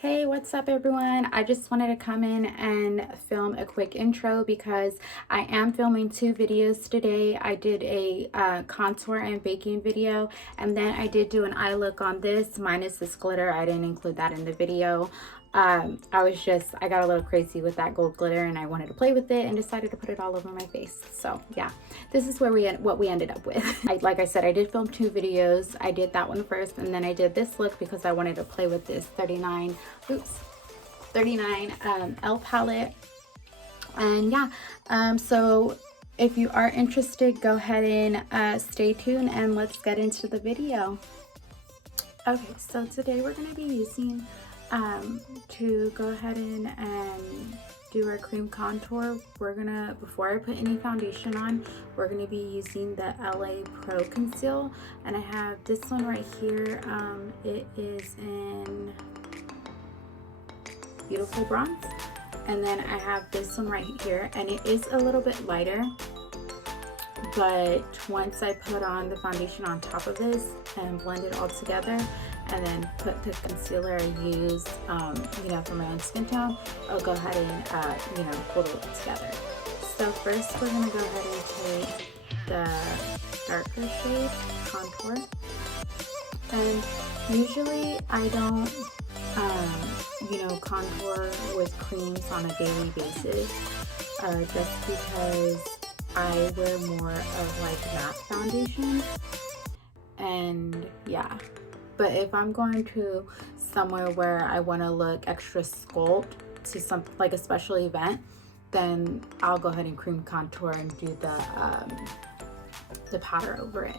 Hey, what's up everyone? I just wanted to come in and film a quick intro because I am filming two videos today. I did a contour and baking video, and then I did do an eye look on this minus this glitter. I didn't include that in the video. I got a little crazy with that gold glitter and I wanted to play with it and decided to put it all over my face. So yeah, this is what we ended up with. Like I said, I did film two videos. I did that one first and then I did this look because I wanted to play with this 39 L palette. And yeah, so if you are interested, go ahead and stay tuned and let's get into the video. Okay, so today we're going to be using to go ahead and do our cream contour. Before I put any foundation on, we're gonna be using the LA Pro Conceal, and I have this one right here. It is in Beautiful Bronze, and then I have this one right here, and it is a little bit lighter, but once I put on the foundation on top of this and blend it all together and then put the concealer I use, for my own skin tone, I'll go ahead and, pull it together. So first we're gonna go ahead and take the darker shade contour. And usually I don't, contour with creams on a daily basis, just because I wear more of like matte foundation. And yeah, but if I'm going to somewhere where I want to look extra sculpt to something like a special event, then I'll go ahead and cream contour and do the powder over it.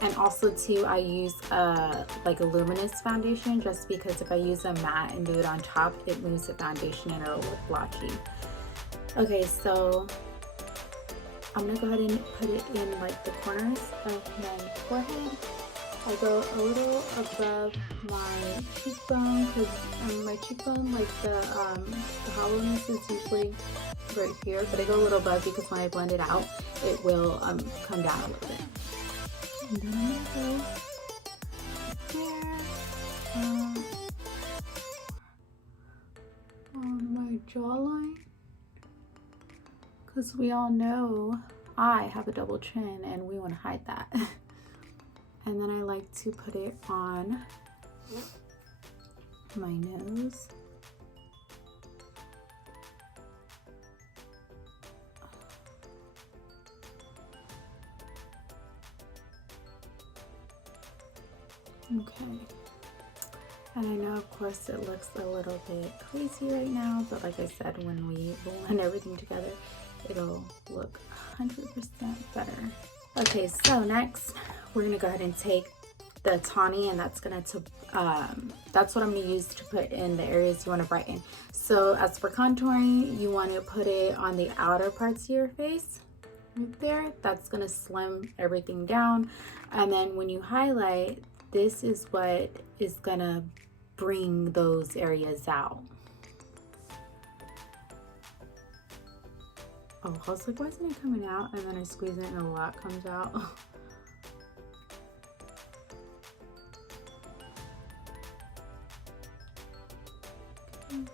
And also too, I use like a luminous foundation, just because if I use a matte and do it on top, it moves the foundation and it'll look blotchy. Okay, so I'm gonna go ahead and put it in like the corners of my forehead. I go a little above my cheekbone, because my cheekbone, like the hollowness is usually right here, but I go a little above because when I blend it out, it will come down a little bit. And then I'm gonna go there, on my jawline, because we all know I have a double chin and we want to hide that. And then I like to put it on my nose. Okay. And I know, of course, it looks a little bit crazy right now, but like I said, when we blend everything together, it'll look 100% better. Okay, so next we're gonna go ahead and take the tawny, and that's what I'm gonna use to put in the areas you want to brighten. So as for contouring, you want to put it on the outer parts of your face right there. That's gonna slim everything down. And then when you highlight, this is what is gonna bring those areas out. Oh, I was like, why isn't it coming out? And then I squeeze it and a lot comes out. And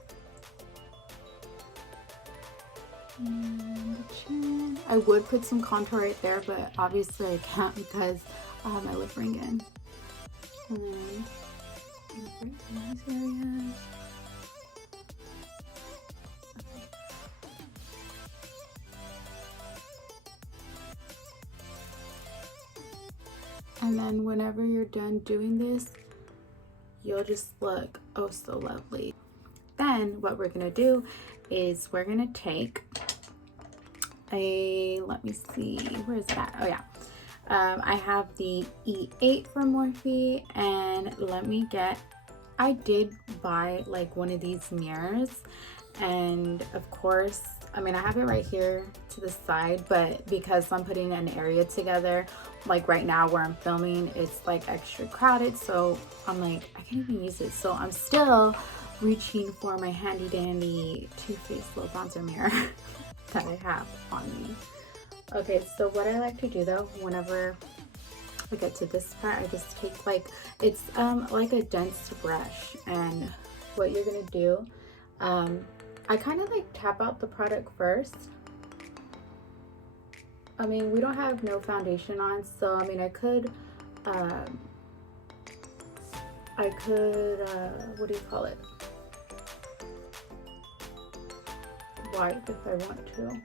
the chin. I would put some contour right there, but obviously I can't because I have my lip ring in. And then right in these areas. And then whenever you're done doing this, you'll just look oh so lovely. Then what we're gonna do is we're gonna take let me see, where is that? Oh yeah. I have the E8 from Morphe, and I did buy like one of these mirrors, and of course, I mean, I have it right here to the side, but because I'm putting an area together, like right now where I'm filming, it's like extra crowded, so I'm like, I can't even use it. So I'm still reaching for my handy dandy Too Faced Low Bronzer mirror that I have on me. Okay, so what I like to do though, whenever I get to this part, I just take like, it's like a dense brush, and what you're gonna do, I kind of like tap out the product first. I mean, we don't have no foundation on, so I mean, I could, what do you call it? Wipe if I want to.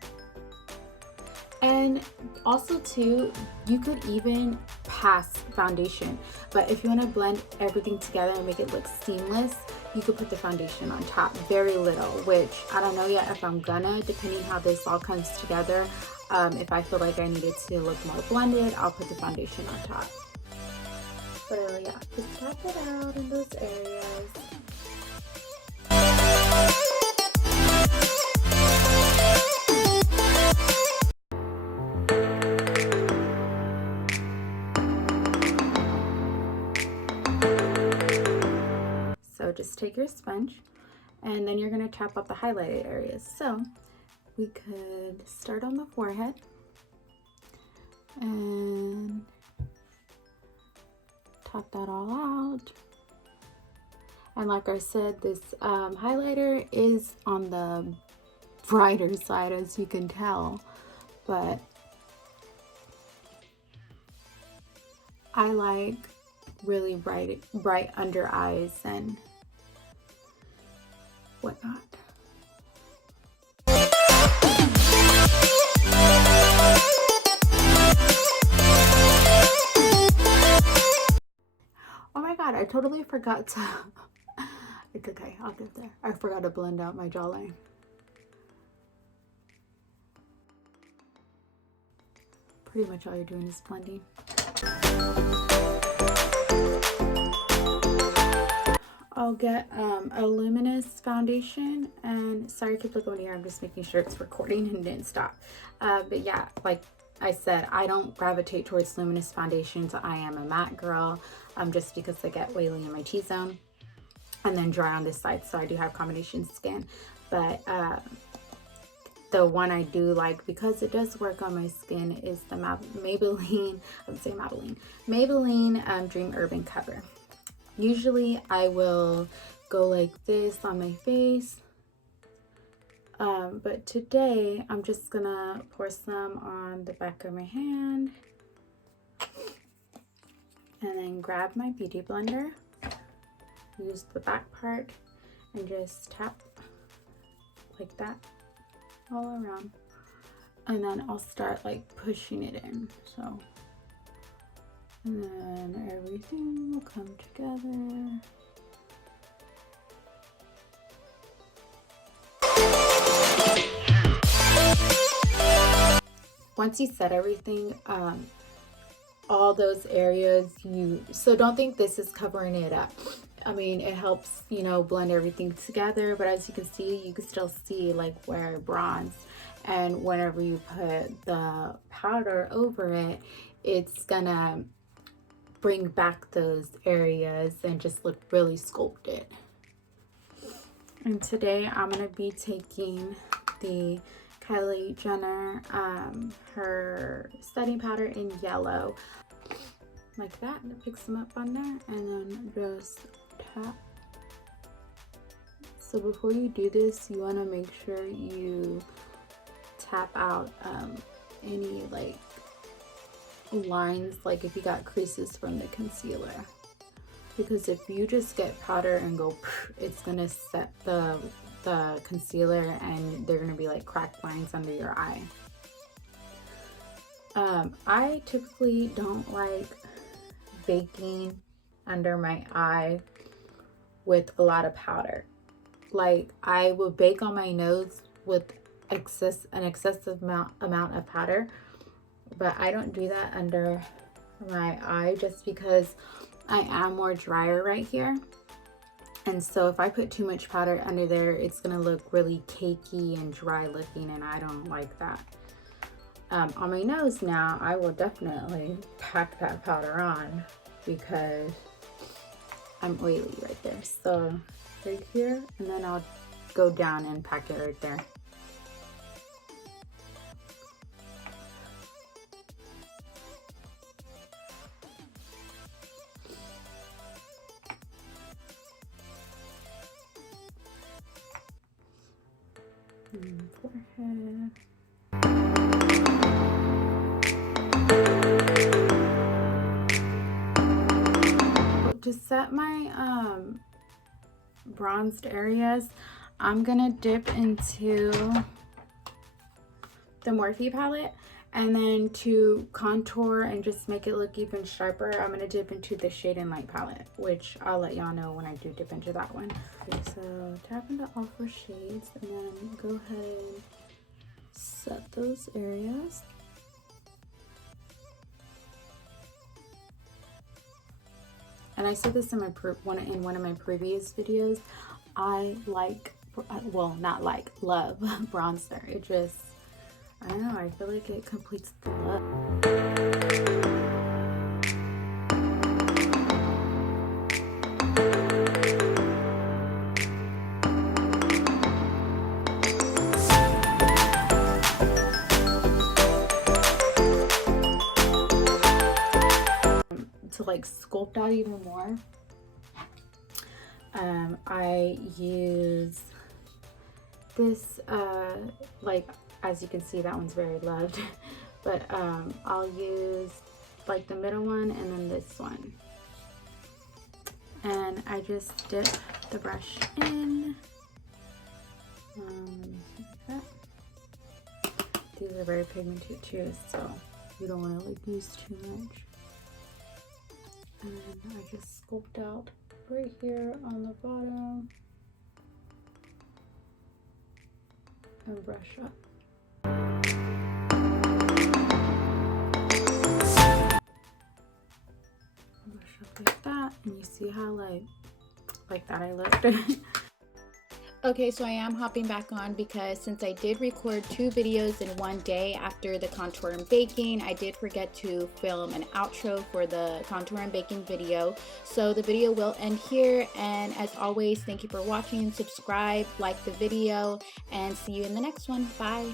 And also too, you could even pass foundation, but if you want to blend everything together and make it look seamless, you could put the foundation on top, very little, which I don't know yet if I'm gonna, depending how this all comes together. If I feel like I need it to look more blended, I'll put the foundation on top. But yeah, just tap it out in those areas. So just take your sponge and then you're going to tap out the highlighted areas. So we could start on the forehead and tap that all out. And like I said, this highlighter is on the brighter side, as you can tell, but I like really bright under eyes and whatnot. Oh my god, I totally forgot to it's okay, I'll get there. I forgot to blend out my jawline. Pretty much all you're doing is blending. I'll get a luminous foundation, and sorry I keep looking over here, I'm just making sure it's recording and didn't stop. But yeah, like I said, I don't gravitate towards luminous foundations. I am a matte girl, just because I get oily in my T-zone and then dry on this side, so I do have combination skin. But the one I do like, because it does work on my skin, is the Maybelline, I would say Maybelline Dream Urban Cover. Usually I will go like this on my face, but today I'm just gonna pour some on the back of my hand and then grab my beauty blender, use the back part and just tap like that all around, and then I'll start like pushing it in, so, and then everything will come together. Once you set everything, all those areas, so don't think this is covering it up. I mean, it helps, you know, blend everything together, but as you can see, you can still see like where I bronze, and whenever you put the powder over it, it's gonna bring back those areas and just look really sculpted. And today I'm gonna be taking the Kylie Jenner, her setting powder in yellow, like that, and it picks them up on there, and then just tap. So before you do this, you want to make sure you tap out any like lines, like if you got creases from the concealer, because if you just get powder and go, it's gonna set the concealer and they're gonna be like cracked lines under your eye. I typically don't like baking under my eye with a lot of powder. Like, I will bake on my nose with an excessive amount of powder, but I don't do that under my eye just because I am more drier right here. And so if I put too much powder under there, it's gonna look really cakey and dry looking, and I don't like that. On my nose now, I will definitely pack that powder on because I'm oily right there. So right here, and then I'll go down and pack it right there. Forehead. To set my bronzed areas, I'm gonna dip into the Morphe palette, and then to contour and just make it look even sharper, I'm gonna dip into the Shade and Light palette, which I'll let y'all know when I do dip into that one. Okay, so tap into all 4 shades and then go ahead and set those areas. And I said this in one of my previous videos. I like, well, not like, love bronzer. It just, I don't know, I feel like it completes the look. To like sculpt out even more, I use this, like, as you can see, that one's very loved, but I'll use like the middle one and then this one, and I just dip the brush in. Like that. These are very pigmented too, so you don't want to like use too much. And I just sculpt out right here on the bottom and brush up. Brush up like that, and you see how like that I looked. Okay, so I am hopping back on because since I did record 2 videos in one day after the contour and baking, I did forget to film an outro for the contour and baking video. So the video will end here, and as always, thank you for watching. Subscribe, like the video, and see you in the next one. Bye.